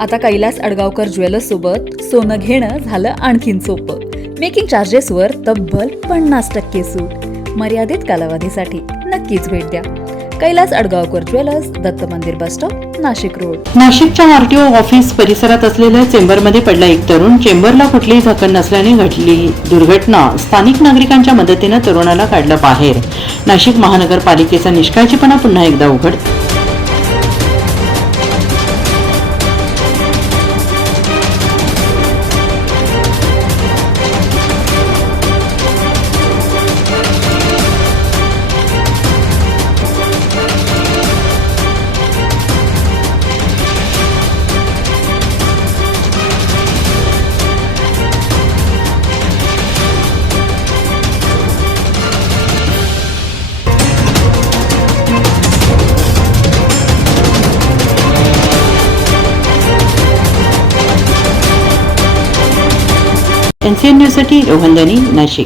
आता कैलास अडगावकर ज्वेलर्स सोबत सोनं घेणं झालं आणखीन सोपं. मेकिंग चार्जेसवर तब्बल 50% सूट. मर्यादित कालावधीसाठी नक्कीच भेट द्या. कैलास अडगावकर ज्वेलर्स, दत्त मंदिर बस स्टॉप, नाशिक रोड. नाशिकच्या आरटीओ ऑफिस परिसरात असलेल्या चेंबरमध्ये पडला एक तरुण. चेंबरला कुठलीही झाकण नसल्याने घडली दुर्घटना. स्थानिक नागरिकांच्या मदतीनं तरुणाला काढलं बाहेर. नाशिक महानगरपालिकेचा निष्काळजीपणा पुन्हा एकदा उघड. NCN न्यूजसाठी रोहन दनी, नाशिक.